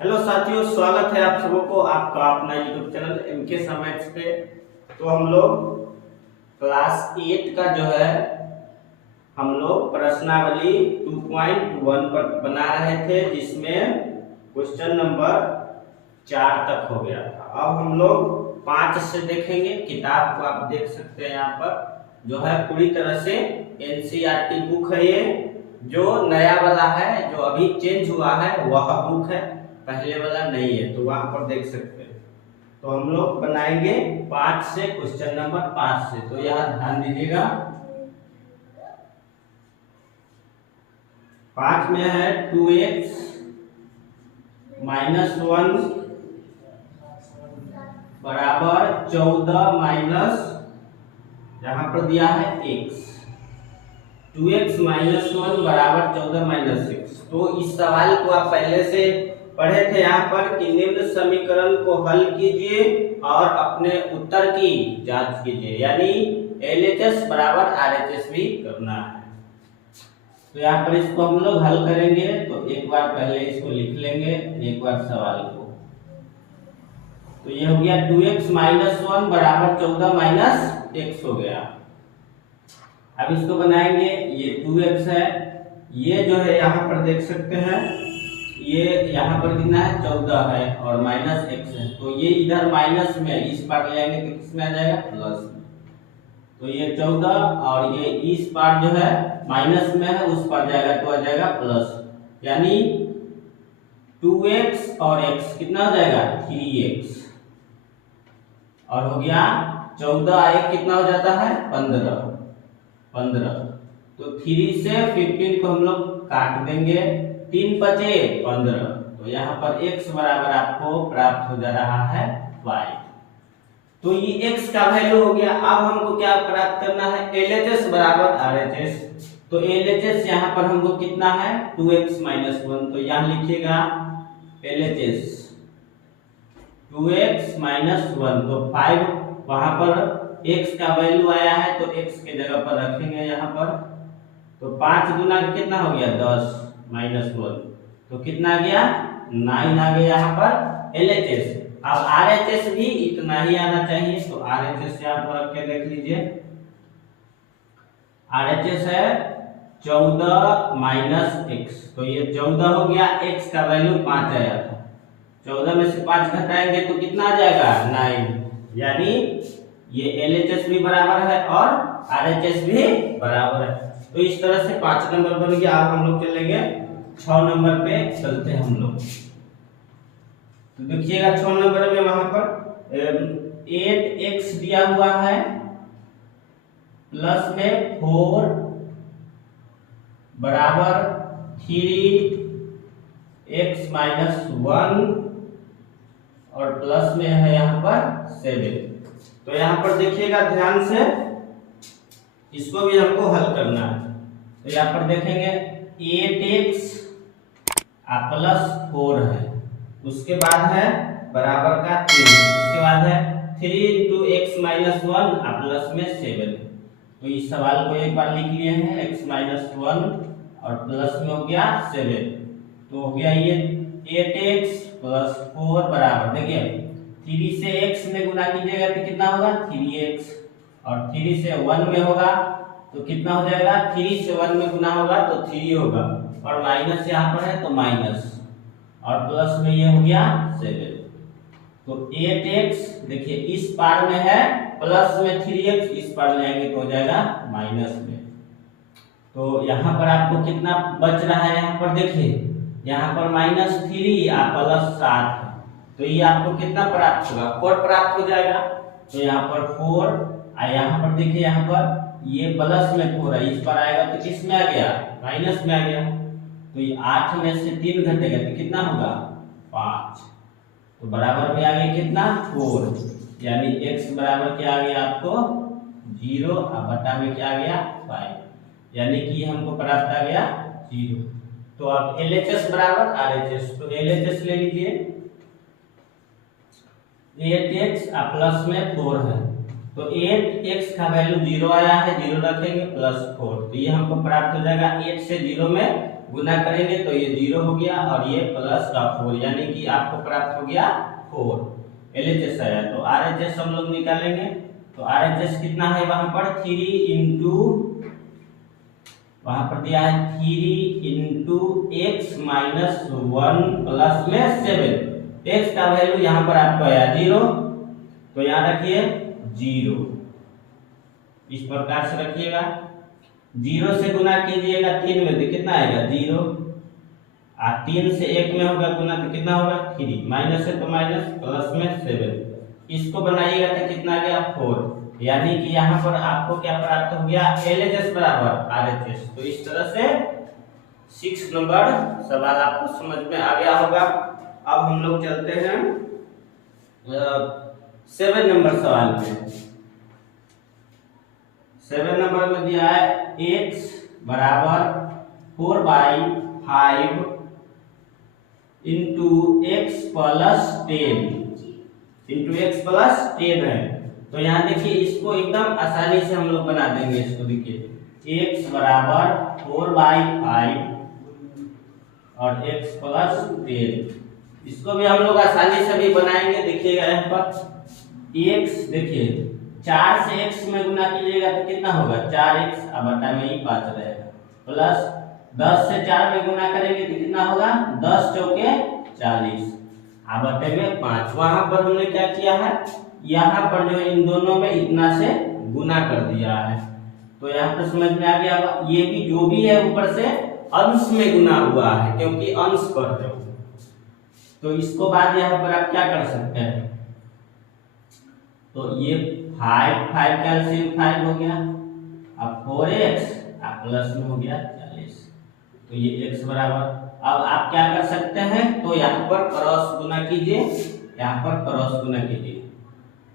Hello साथियों, स्वागत है आप सबों को आपका अपना यूट्यूब चैनल एमके मैथ्स पे। तो हम लोग क्लास 8 का जो है हम लोग प्रश्नावली 2.1 पर बना रहे थे, जिसमें क्वेश्चन नंबर 4 तक हो गया था। अब हम लोग 5 से देखेंगे। किताब को आप देख सकते हैं, यहाँ पर जो है पूरी तरह से एनसीईआरटी बुक है। ये जो नया वाला है, जो अभी चेंज हुआ है, वह बुक है, पहले वाला नहीं है। तो वहां पर देख सकते हैं। तो हम लोग बनाएंगे 5 से, क्वेश्चन नंबर 5 से। तो यहाँ ध्यान दीजिएगा। 5 में है 2x माइनस 1 बराबर 14 माइनस, यहाँ पर दिया है x। 2x माइनस 1 बराबर 14 माइनस 6। तो इस सवाल को आप पहले से पढ़े थे यहाँ पर कि निम्न समीकरण को हल कीजिए और अपने उत्तर की जांच कीजिए, यानी LHS बराबर RHS भी करना है। तो यहाँ पर इसको हम लोग हल करेंगे। तो एक बार पहले इसको लिख लेंगे, एक बार सवाल को। तो ये हो गया 2x माइनस 1 बराबर 14 माइनस x हो गया। अब इसको बनाएंगे। ये 2x है, ये जो है यहाँ पर देख सकते हैं, ये यहाँ पर कितना है 14 है और माइनस x है। तो ये इधर माइनस में इस पार ले आएंगे तो किसमें आ जाएगा, प्लस में। तो ये 14 और ये इस पार जो है माइनस में है, उस पार जाएगा तो आ जाएगा प्लस, यानी 2x और x कितना हो जाएगा 3x। और हो गया 14 एक कितना हो जाता है 15। तो 3 से 15 को हम लोग काट देंगे, 3 बचे 15। तो यहाँ पर x बराबर आपको प्राप्त हो जा रहा है 5। तो ये x का वैल्यू हो गया। अब हमको क्या प्राप्त करना है, LHS बराबर RHS। तो LHS यहाँ पर हमको कितना है 2x माइनस 1। तो यहाँ लिखिएगा LHS 2x माइनस 1। तो 5 वहां पर x का वैल्यू आया है, तो x के जगह पर रखेंगे यहाँ पर। तो 5 गुना कितना हो गया 10 माइनस 1। तो कितना आ गया 9 आ गया यहाँ पर LHS। अब RHS भी इतना ही आना चाहिए। तो RHS यहाँ पर रख के देख लीजिए। RHS है 14 माइनस x। तो ये 14 हो गया, x का वैल्यू 5 आया था। 14 में से 5 घटाएंगे तो कितना आ जाएगा 9, यानी ये LHS भी बराबर है और RHS भी बराबर है। तो इस तरह से 5 नंबर बन गया। अब हम लोग चलेंगे 6 नंबर पे, चलते हैं हम लोग। तो देखिएगा 6 नंबर में वहां पर 8x दिया हुआ है, प्लस में 4 बराबर 3x माइनस 1 और प्लस में है यहाँ पर 7। तो यहाँ पर देखिएगा ध्यान से, इसको भी हमको हल करना है। तो यहाँ पर देखेंगे 8x प्लस 4 है, उसके बाद है बराबर का 3, उसके बाद है 3 इंटू एक्स माइनस 1 प्लस में 7। तो इस सवाल को एक बार लिख लिए हैं, x माइनस 1 और प्लस में हो गया 7। तो हो गया ये 8x प्लस 4 बराबर, देखिए 3 से x में गुना कीजिएगा तो कितना होगा 3x, और 3 से 1 में होगा तो कितना हो जाएगा, 3 से 1 में गुना होगा तो 3 होगा, और माइनस यहाँ पर है तो माइनस, और प्लस में ये हो गया 7। तो 8x देखिए इस पार में है प्लस में 3x, इस पार ले आएंगे तो हो जाएगा माइनस में। तो यहाँ पर आपको कितना बच रहा है, यहाँ पर देखिए यहाँ पर माइनस 3 और प्लस 7 है। तो ये आपको कितना प्राप्त होगा 4 प्राप्त हो जाएगा। तो यहाँ पर 4 और यहाँ पर देखिए यहाँ पर ये प्लस में 4 है, इस पर आएगा तो किस में आ गया माइनस में आ गया। तो ये 8 में से 3 घटेगा तो कितना होगा 5। तो बराबर में आ गया कितना 4, यानी x बराबर क्या आ गया आपको 0 और बटा में क्या आ गया 5, यानी कि हमको प्राप्त आ गया 0। तो अब LHS बराबर RHS, तो LHS ले लीजिए। 8x प्लस में 4 है, तो 8x का वैल्यू 0 आया है, 0 रखेंगे प्लस 4। तो ये हमको प्राप्त हो जाएगा 8 से 0 में गुना करेंगे तो ये 0 हो गया और ये प्लस का 4, यानी कि आपको प्राप्त हो गया 4 LHS आया। तो RHS हम लोग निकालेंगे। तो RHS कितना है वहां पर 3 इंटू, वहां पर दिया है 3 इंटू एक्स माइनस 1 प्लस में 7। एक्स का वैल्यू यहाँ पर आपको आया 0, तो यहाँ रखिए 0, इस प्रकार से रखिएगा। 0 से गुना कीजिएगा 3 में तो कितना आएगा 0, और 3 से 1 में होगा गुना तो कितना होगा 3, माइनस है तो माइनस, प्लस में 7। इसको बनाइएगा तो कितना आ गया 4, यानी कि यहाँ पर आपको क्या प्राप्त हो गया LHS बराबर RHS। तो इस तरह से 6 नंबर सवाल आपको समझ में आ गया होगा। अब हम लोग चलते हैं 7 नंबर सवाल में। 7 नंबर में दिया है x बराबर 4/5 इंटू एक्स प्लस 10 है। तो यहाँ देखिए इसको एकदम आसानी से हम लोग बना देंगे। इसको देखिए x बराबर 4/5 और x प्लस 10, इसको भी हम लोग आसानी से भी बनाएंगे। देखिएगा यहाँ पर x, देखिए 4 से x में गुना कीजिएगा तो कितना होगा 4x, अब बटा में ही 5 रहेगा, प्लस 10 से 4 में गुना करेंगे तो कितना होगा 10 चौके 40, अब बटे में 5। वहां पर हमने क्या किया है, यहाँ पर जो इन दोनों में इतना से गुना कर दिया है। तो यहाँ पर समझ में आ गया। ये भी जो भी है ऊपर से अंश में गुना हुआ है, क्योंकि अंश पर है। तो इसको बाद यहाँ पर आप क्या कर सकते हैं, तो ये 5 कैल्सियम 5 हो गया, अब 4x प्लस में हो गया 40, तो ये x बराबर। अब आप क्या कर सकते हैं, तो यहाँ पर क्रॉस गुना कीजिए, यहाँ पर क्रॉस गुना कीजिए।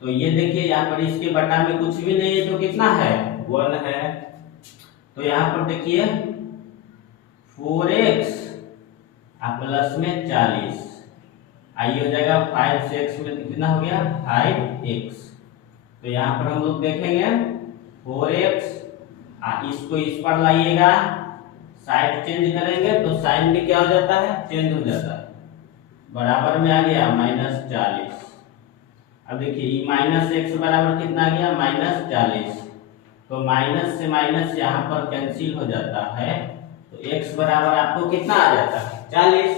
तो ये देखिए यहाँ पर इसके बटा में कुछ भी नहीं है तो कितना है 1 है। तो यहाँ पर देखिए 4x प्लस में 40, आइए हो जाएगा 5 से x में तो कितना हो गया 5x। तो यहाँ पर हम लोग देखेंगे 4x, इसको इस पर लाइएगा, साइड चेंज करेंगे तो साइन भी क्या हो जाता है चेंज हो जाता है, बराबर में आ गया -40। अब देखिए माइनस x बराबर कितना आ गया -40, तो माइनस से माइनस यहाँ पर कैंसिल हो जाता है, तो x बराबर आपको कितना आ जाता है 40।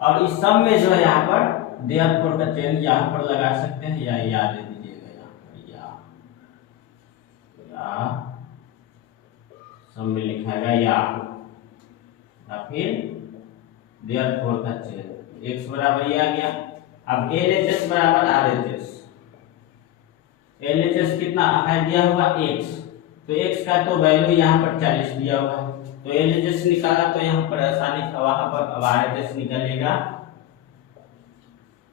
और इस सब में जो है यहाँ पर देयरफॉर का चिन्ह यहाँ पर लगा सकते हैं, या दे दीजिएगा यहाँ पर, या सब में लिखा है या फिर देयरफॉर का चिन्ह, x बराबर ये आ गया। अब LHS बराबर RHS, LHS कितना है दिया हुआ x, तो x का तो वैल्यू यहाँ पर 40 दिया हुआ है, तो LHS निकाला तो यहाँ पर आसानी था, वहां पर अब RHS निकलेगा।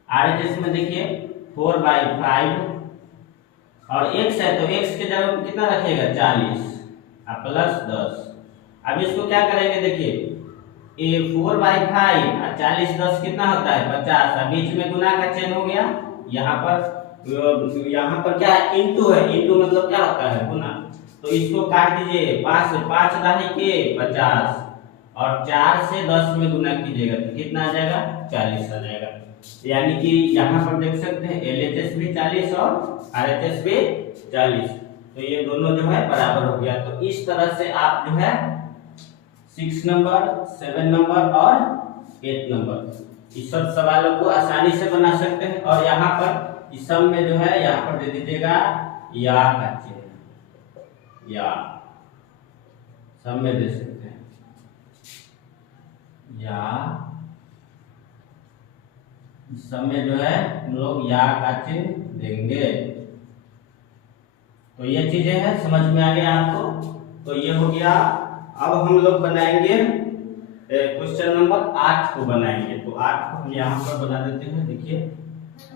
RHS में देखिए 4/5 और x है तो x के जगह पर कितना रखेगा 40 प्लस 10। अब इसको क्या करेंगे, देखिए 4/5 और 40 10 कितना होता है 50, बीच में गुना का चिन्ह हो गया। यहाँ पर क्या है इंटू है, इंटू मतलब क्या होता है गुना, तो इसको काट दीजिए 5 से 5 दाही के 50 और 4 से 10 में गुना कीजिएगा तो कितना आ जाएगा 40 आ जाएगा। यानी कि यहाँ पर देख सकते हैं LHS भी 40 और RHS भी 40, तो ये दोनों जो है बराबर हो गया। तो इस तरह से आप जो है 6 नंबर 7 नंबर और 8 नंबर इस सब सवालों को आसानी से बना सकते हैं। और यहाँ पर इस सब में जो है यहाँ पर दे दीजिएगा या का चिन्ह, या सब में दे सकते हैं या, इस सब में जो है हम लोग या का चिन्ह देंगे। तो ये चीजें हैं, समझ में आ गया आपको। तो ये हो गया। अब हम लोग बनाएंगे क्वेश्चन नंबर 8 को बनाएंगे। तो 8 को हम यहाँ पर बना देते हैं। देखिए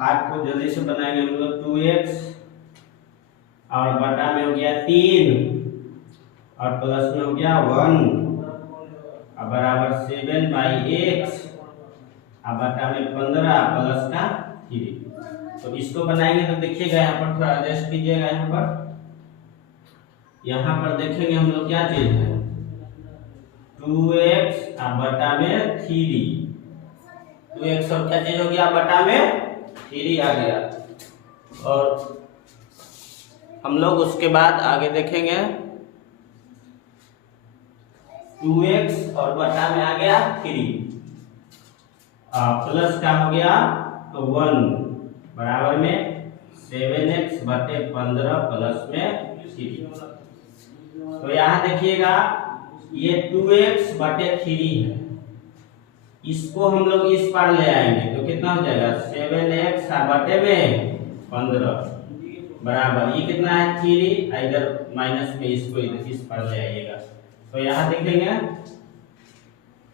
8 को जल्दी से बनाएंगे हम लोग। 2x और बटा में हो गया 3 और प्लस में हो गया 1 और बराबर 7/x और बटा में 15 प्लस का 3। तो इसको बनाएंगे तो देखिएगा यहाँ पर थोड़ा एडजस्ट कीजिएगा। यहाँ पर देखेंगे हम लोग क्या चीज है 2x बटा में 3, 2x और क्या चीज हो गया बटा में 3 आ गया। और हम लोग उसके बाद आगे देखेंगे 2x और बटा में आ गया 3 प्लस का हो गया 1 बराबर में 7x बटे 15 प्लस में 3। तो यहाँ देखिएगा ये 2x बटे 3 है, इसको हम लोग इस पार ले आएंगे तो कितना हो जाएगा 7x बटे में 15 बराबर ये कितना है 3, इधर माइनस में इसको इस पार ले आइएगा। तो यहाँ देखेंगे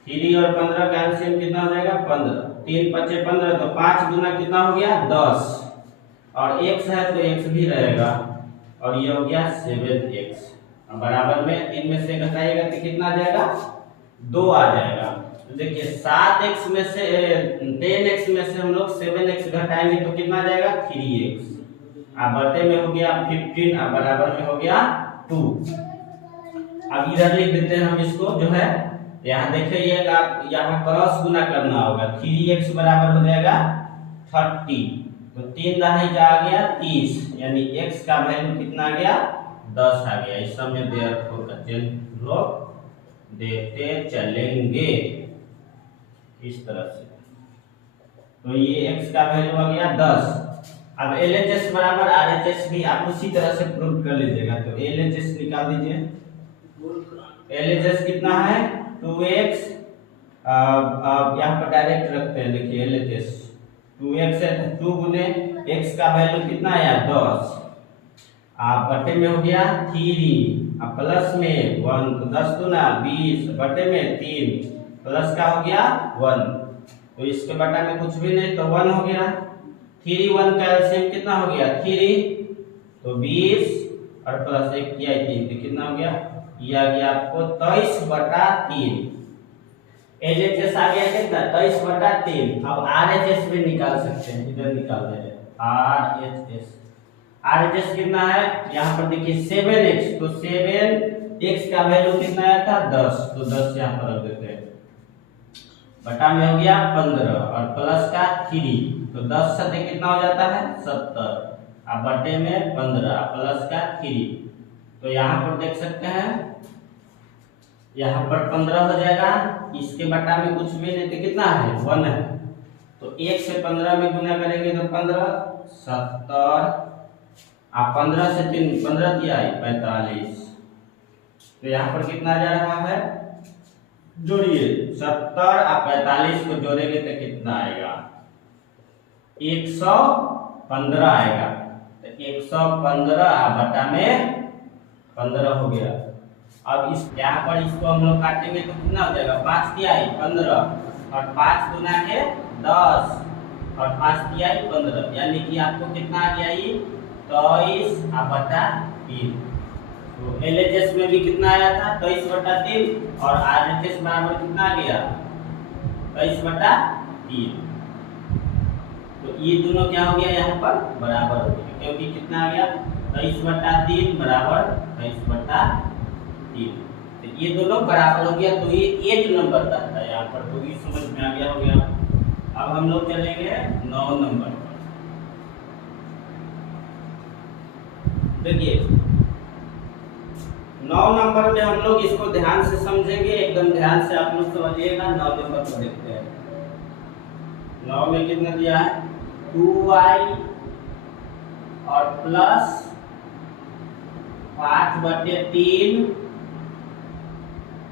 3 और 15 का एलसीएम कितना हो जाएगा 15, 3 5 15 तो 5 गुना कितना हो गया 10 और x है तो x भी रहेगा और ये हो गया 7x बराबर में 3 में से घटाइएगा तो कितना आ जाएगा 2 आ जाएगा। तो देखिए 7x में से 10x में से हम लोग 7x घटाएंगे तो कितना आ जाएगा 3x बटे में हो गया 15 बराबर में हो गया 2। अब इधर लिख देते हैं हम इसको जो है, यहाँ देखिएगा आप यहाँ क्रॉस गुना करना होगा 3x बराबर हो जाएगा 30 तो 3 दहाई का आ गया 30 यानी x का वैल्यू कितना आ गया 10 आ गया। इस समय देयरफॉर का चिन्ह लोग देते चलेंगे इस तरह से। तो ये x का वैल्यू आ गया 10। अब LHS बराबर RHS भी आप उसी तरह से प्रूव कर लीजिएगा। तो LHS निकाल दीजिए, LHS कितना है 2x यहाँ पर डायरेक्ट रखते हैं, देखिए LHS 2x है 2 गुने x का वैल्यू कितना आया 10 बटे में हो गया 3 प्लस में 1 तो 10 दूना 20 बटे में 3 प्लस का हो गया 1 तो इसके बटा में कुछ भी नहीं तो 1 हो गया। 3 1 का एलसीएम कितना हो गया 3 तो 20 और प्लस 1 किया 3 तो कितना हो गया ये आ गया आपको 23 बटा 3। एलएचएस आ गया कितना 23 बटा 3। अब आरएचएस भी निकाल सकते हैं, इधर निकाल दे रहे आरएचएस कितना है यहाँ पर देखिए 7x तो 7x का वैल्यू कितना आया था 10 तो 10 यहाँ पर रख देते हैं बटा में हो गया 15 और प्लस का 3 तो 10 से कितना हो जाता है 70 अब बटे में 15 प्लस का 3 तो यहाँ पर देख सकते हैं यहाँ पर 15 हो जाएगा, इसके बटा में कुछ भी नहीं तो कितना है 1 है तो 1 से 15 में गुना करेंगे तो 15 70 15 से 3 15 दिया है 45 तो यहाँ पर कितना जा रहा है जोड़िए 70 और 45 को जोड़ेंगे तो कितना आएगा 115 आएगा तो 115 बटा में 15 हो गया। अब इस यहाँ पर इसको हम लोग काटेंगे तो कितना हो जाएगा 5 दिया है 15 और 5 गुना के 10 और 5 दिया है 15 यानी कि आपको कितना आ गया ये 23 बटा 3। तो एलएचएस में भी कितना आया था 23 बटा 3 और आरएचएस बराबर कितना आ गया 23 बटा 3। तो ये दोनों क्या हो गया यहाँ पर बराबर हो गया क्योंकि कितना आ गया 23 बटा 3 बराबर 23 बटा 3 तो ये दोनों बराबर हो गया। तो ये 8 नंबर का था यहाँ पर तो ये समझ में आ गया हो गया। अब हम लोग चलेंगे 9 नंबर पर। देखिए 9 नंबर में हम लोग इसको ध्यान से समझेंगे, एकदम ध्यान से आप लोग समझिएगा। 9 नंबर को देखते हैं। 9 में कितना दिया है 2y और प्लस 5 बटे 3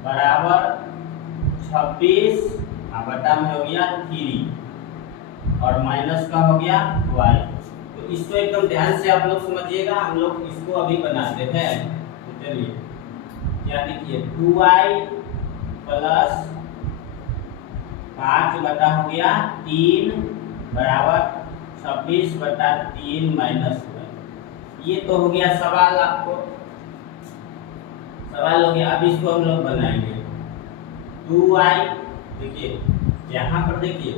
बराबर 26 बटा में हो गया 3 और माइनस का हो गया y। तो इसको एकदम ध्यान से आप लोग समझिएगा, हम लोग इसको अभी बनाते हैं। तो चलिए क्या देखिए 2y प्लस 5 बटा हो गया 3 बराबर 26 बटा 3 माइनस 1। ये तो हो गया सवाल, आपको सवाल हो गया। अब इसको हम लोग बनाएंगे 2y। देखिए यहाँ पर देखिए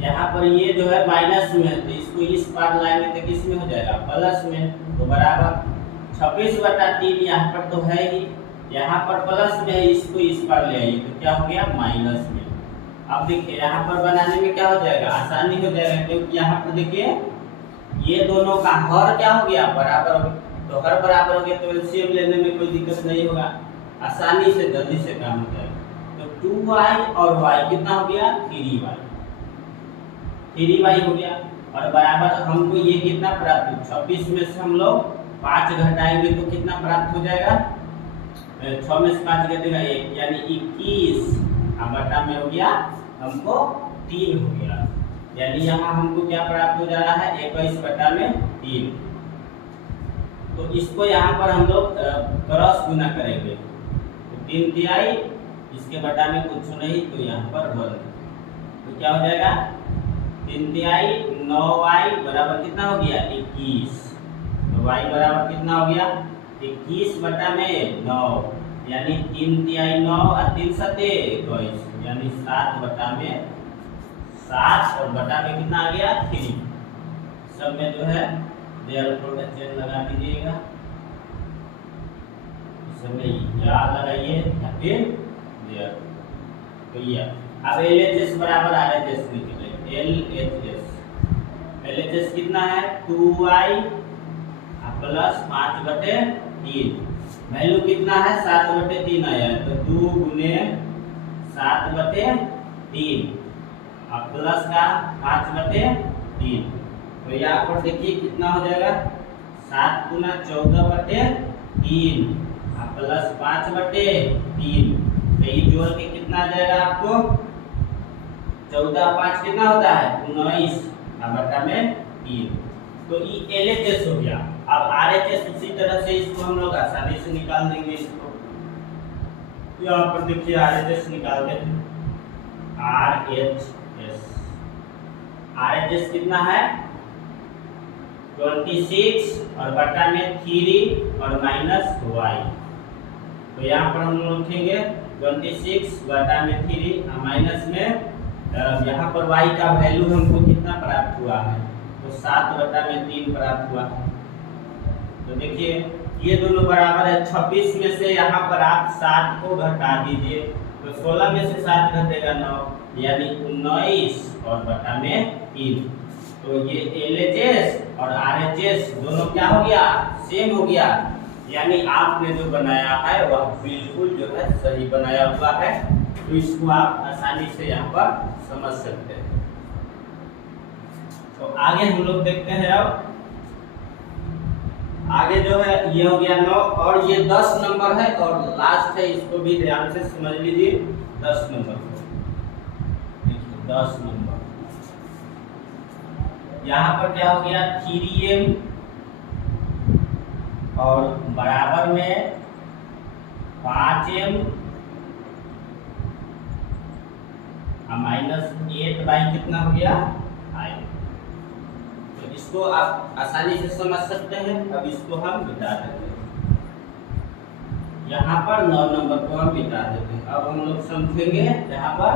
यहाँ पर ये जो है माइनस में है तो इसको इस पार लाएंगे तो किस में हो जाएगा प्लस में। तो बराबर 26 बटा 3 यहाँ पर तो है ही यहाँ पर प्लस में है, इसको इस पर ले आइए तो क्या हो गया माइनस में। अब देखिए यहाँ पर बनाने में क्या हो जाएगा, आसानी हो जाएगा, क्योंकि यहाँ पर देखिए ये दोनों का हर क्या हो गया बराबर हो गया। तो हर बराबर हो गया तो एलसीएम लेने में कोई दिक्कत नहीं होगा, आसानी से जल्दी से काम हो जाएगा। तो 2y और y कितना हो गया 3y, 3y हो गया। और बराबर हमको ये कितना प्राप्त हो, 26 में से हम लोग 5 घटाएंगे तो कितना प्राप्त हो जाएगा, 6 में से 5 घटेगा 1 यानी 21 बटा में हो गया हमको 3 हो गया। यानी यहाँ हमको क्या प्राप्त हो जा रहा है 21 बटा में 3। तो इसको यहाँ पर हम लोग क्रॉस गुना करेंगे तो 3 तिहाई, इसके बटा में कुछ नहीं तो यहाँ पर 1, तो क्या हो जाएगा 3 तिहाई 9y बराबर कितना हो गया 21। तो y बराबर कितना हो गया 21 बटा में 9 यानी 3 तिहाई 9 और 3 सते 21 यानी 7 बटा में 7 और बटा में कितना आ गया 3। सब में जो है डेल का चेन लगा दीजिएगा, इसमें या लगाइए या फिर डेल। तो ये अब LHS बराबर RHS निकले, LHS कितना है 2y प्लस 5 बटे 3, वैल्यू कितना है 7 बटे 3 आया है तो 2 गुने 7 बटे 3 और प्लस का 5 बटे 3। तो यहाँ पर देखिए कितना हो जाएगा 7 गुना 14 बटे 3 प्लस 5 बटे 3। तो ये जोड़ के कितना आ जाएगा आपको 14 5 कितना होता है 19 बटा में 3। तो ये LHS हो गया। अब RHS उसी तरह से इसको हम लोग आसानी से निकाल देंगे। इसको यहाँ पर देखिए RHS निकालते हैं, RHS कितना है 26 और बटा में 3 और माइनस y। तो यहाँ पर हम लोग लिखेंगे 26 बटा में 3 और माइनस में यहाँ पर y का वैल्यू हमको कितना प्राप्त हुआ है तो 7 बटा में 3 प्राप्त हुआ। तो देखिए ये दोनों बराबर है, 26 में से यहाँ पर आप 7 को घटा दीजिए तो 16 में से 7 घटेगा 9 यानी 19 और बटा में 3। तो ये LHS और RHS दोनों क्या हो गया सेम हो गया, यानी आपने जो बनाया है वह बिल्कुल जो है सही बनाया हुआ है। तो इसको आप आसानी से यहाँ पर समझ सकते हैं। तो आगे हम लोग देखते हैं। अब आगे जो है ये हो गया 9 और ये 10 नंबर है और लास्ट है, इसको भी ध्यान से समझ लीजिए 10 नंबर को। देखिए 10 नंबर यहाँ पर क्या हो गया 3m और बराबर में 5m माइनस 8 बाई कितना हो गया 5। तो इसको आप आसानी से समझ सकते हैं। अब इसको हम मिटा देते हैं, यहाँ पर 9 नंबर को हम मिटा देते हैं। अब हम लोग समझेंगे यहाँ पर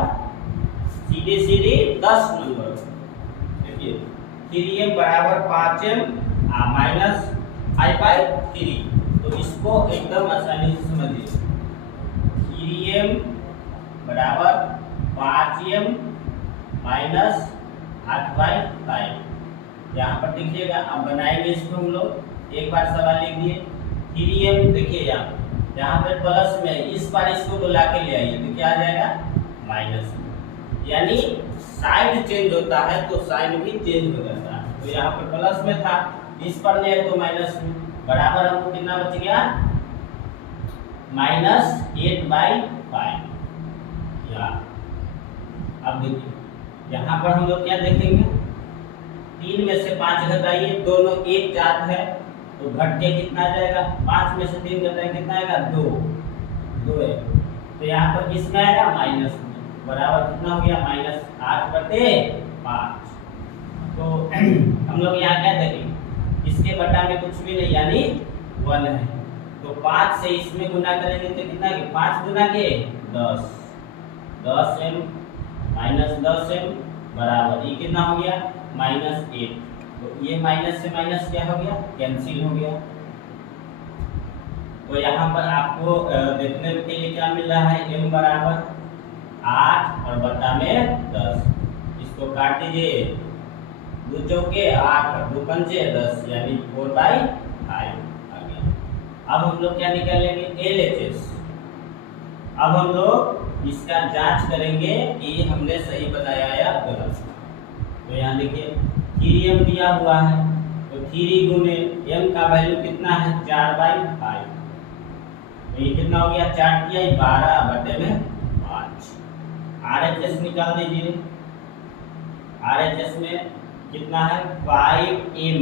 सीधे सीधे 10 नंबर। देखिए 3m बराबर 5m माइनस i बाई 3। तो इसको एकदम आसानी से समझिए 3m बराबर 5m माइनस 8 बाई 5। यहाँ पर देखिएगा अब बनाएंगे इसको हम लोग। एक बार सवाल लिख दिए 3m, देखिए यहाँ पर प्लस में इस बार इसको बुला के ले आइए तो क्या आ जाएगा माइनस, यानी साइड चेंज होता है तो साइन भी चेंज हो जाता है। तो यहाँ पर प्लस में था, इस पर ले तो माइनस में, बराबर हमको कितना बच गया माइनस 8 बाई 5। अब देखिए यहाँ पर हम लोग क्या देखेंगे 3 में से 5 घटाइए, दोनों एक जात है तो घट के कितना आ जाएगा 5 में से 3 घटाएं कितना आएगा 2 है। तो यहाँ पर किसमें आएगा माइनस में, बराबर कितना हो गया माइनस 8 बटे 5। तो हम लोग यहाँ क्या देखेंगे इसके बटा में कुछ भी नहीं यानी 1 है। तो 5 से इसमें गुना करेंगे तो कितना है 5 गुना के 10m माइनस 10m बराबर ये कितना हो गया माइनस 8। तो ये माइनस से माइनस क्या हो गया कैंसिल हो गया। तो यहाँ पर आपको देखने के लिए क्या मिल रहा है, m बराबर 8 और बटा में 10। इसको काट दीजिए, 2 चौके 8 और 2 पंचे 10 यानी 4/5 आ गया। अब हम लोग क्या निकालेंगे, LHS। अब हम लोग इसका जांच करेंगे कि हमने सही बताया या गलत। तो यहाँ देखिए 3m दिया हुआ है, तो 3 गुने m का वैल्यू कितना है, 4/5। तो ये कितना हो गया, 4 किया 12 बटे में 5। RHS निकाल दीजिए। RHS में कितना है, 5m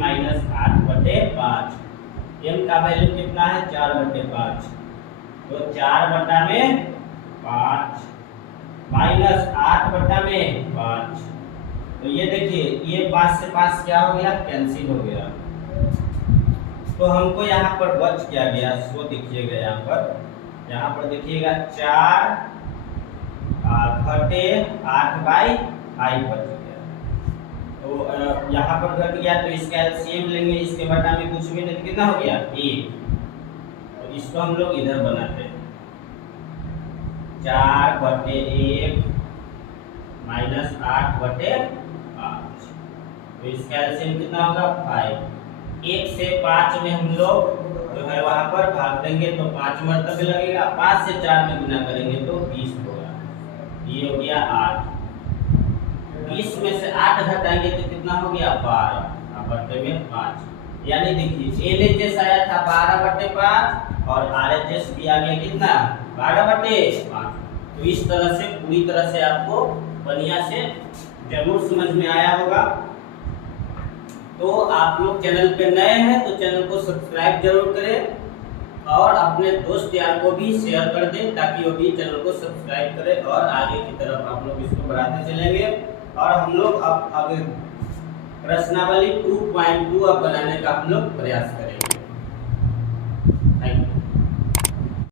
माइनस 8 बटे 5। m का वैल्यू कितना है, 4 बटे 5। तो 4 बटा में 5 माइनस 8 बटा में 5। तो ये देखिए, ये 5 से 5 क्या हो गया, कैंसिल हो गया। तो हमको यहाँ पर बच क्या गया, सो देखिएगा यहाँ पर देखिएगा 4 घटे 8/5 बच गया। तो यहाँ पर घट गया, तो इसका एलसीएम लेंगे, इसके बटा में कुछ भी नहीं, कितना हो गया, 1। तो इसको हम लोग इधर बनाते हैं, 4 बटे 1 माइनस 8 बटे 5। तो इसका एलसीएम कितना होगा, 5। 1 से 5 में हम लोग जो है वहां पर भाग देंगे तो 5 मरतबे लगेगा, 5 से 4 में गुना करेंगे तो 20 होगा। ये हो गया 8। 20 में से 8 घटाएंगे तो कितना हो गया, 12 बटे में 5। यानी देखिए LHS आया था 12 बटे 5 और RHS भी आ गया कितना, 12 बटे 5। तो इस तरह से पूरी तरह से आपको बढ़िया से जरूर समझ में आया होगा। तो आप लोग चैनल पे नए हैं तो चैनल को सब्सक्राइब जरूर करें और अपने दोस्त यार को भी शेयर कर दें ताकि वो भी चैनल को सब्सक्राइब करें और आगे की तरफ आप लोग इसको बढ़ाते चलेंगे। और हम लोग अब आगे प्रश्नावली 2.2 अब बनाने का हम लोग प्रयास करेंगे। Thank you.